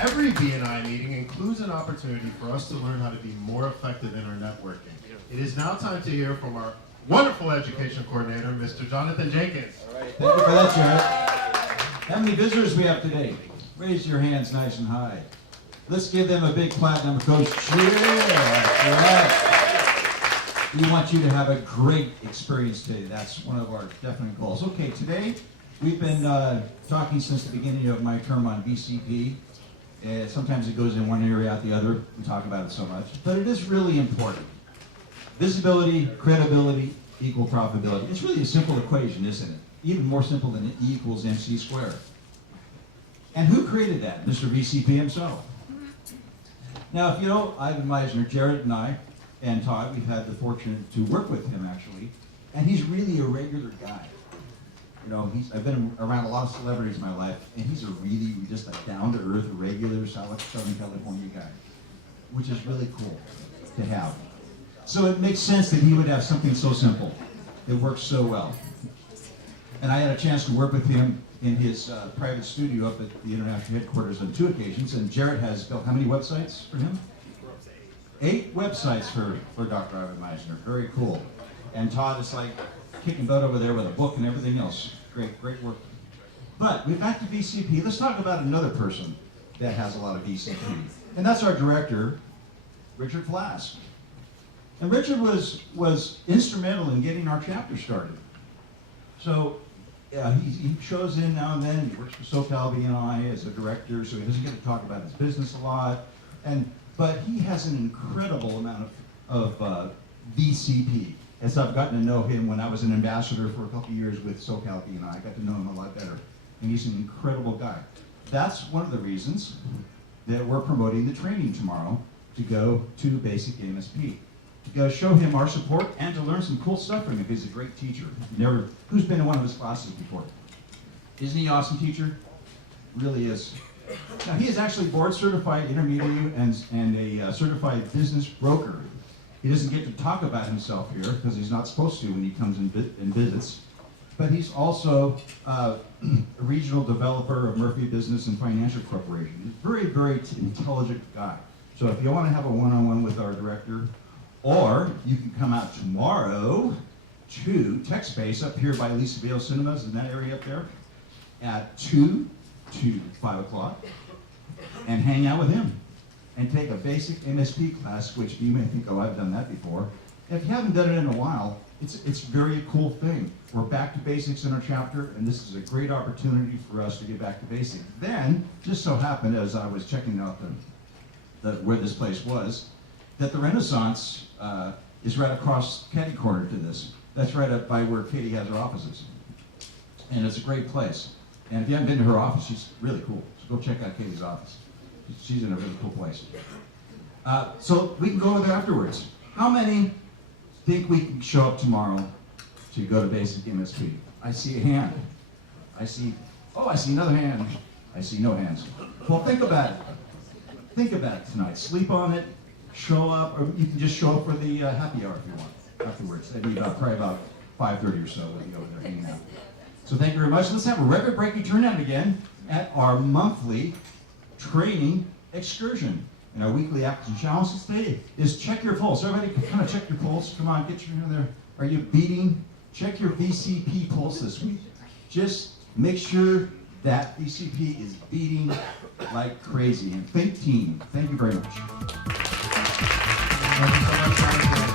Every BNI meeting includes an opportunity for us to learn how to be more effective in our networking. It is now time to hear from our wonderful education coordinator, Mr. Jonathan Jenkins. All right, thank you for that, Jared. How many visitors we have today? Raise your hands nice and high. Let's give them a big platinum coach cheer. All right. We want you to have a great experience today. That's one of our definite goals. Okay, today we've been talking since the beginning of my term on VCP. Sometimes it goes in one area out the other. We talk about it so much, but it is really important. Visibility, credibility, equal profitability. It's really a simple equation, isn't it? Even more simple than E equals MC squared. And who created that? Mr. VCP himself. Now, if you know Ivan Meisner, Jared and I, and Todd, we've had the fortune to work with him actually, and he's really a regular guy. You know, I've been around a lot of celebrities in my life, and he's just a down-to-earth, regular Southern California guy, which is really cool to have. So it makes sense that he would have something so simple that works so well. And I had a chance to work with him in his private studio up at the international headquarters on 2 occasions, and Jared has built how many websites for him? 8 websites for Dr. Ivan Meisner. Very cool. And Todd is like kicking butt over there with a book and everything else. Great work. But we're back to VCP. Let's talk about another person that has a lot of VCP. And that's our director, Richard Flask. And Richard was instrumental in getting our chapter started. So he shows in now and then. He works for SoCal BNI as a director, so he doesn't get to talk about his business a lot. But he has an incredible amount of VCP. As I've gotten to know him when I was an ambassador for a couple years with SoCal BNI, I got to know him a lot better. And he's an incredible guy. That's one of the reasons that we're promoting the training tomorrow to go to Basic MSP. To go show him our support and to learn some cool stuff from him. He's a great teacher. Who's been in one of his classes before? Isn't he an awesome teacher? Really is. Now, he is actually board certified intermediary and a certified business broker. He doesn't get to talk about himself here because he's not supposed to when he comes and visits. But he's also a regional developer of Murphy Business and Financial Corporation. He's a very, very intelligent guy. So if you want to have a one-on-one with our director, or you can come out tomorrow to Tech Space up here by Lisa Vale Cinemas in that area up there at 2 to 5 o'clock and hang out with him and take a basic MSP class, which you may think, oh, I've done that before. If you haven't done it in a while, it's very cool thing. We're back to basics in our chapter, and this is a great opportunity for us to get back to basics. Then, just so happened, as I was checking out where this place was, that the Renaissance is right across catty corner to this. That's right up by where Katie has her offices. And it's a great place. And if you haven't been to her office, she's really cool. So go check out Katie's office. She's in a really cool place. So we can go over there afterwards. How many think we can show up tomorrow to go to Basic MSP? I see a hand. I see another hand. I see no hands. Well, think about it. Think about it tonight. Sleep on it. Show up, or you can just show up for the happy hour if you want afterwards. That'd be probably about 5:30 or so we'll be over there hanging out. So thank you very much. Let's have a record-breaking turnout again at our monthly training excursion. And our weekly action challenge today is check your pulse. Everybody kind of check your pulse. Come on, get your hand there. Are you beating? Check your VCP pulse this week. Just make sure that VCP is beating like crazy. And think team. Thank you very much. Thank you so much.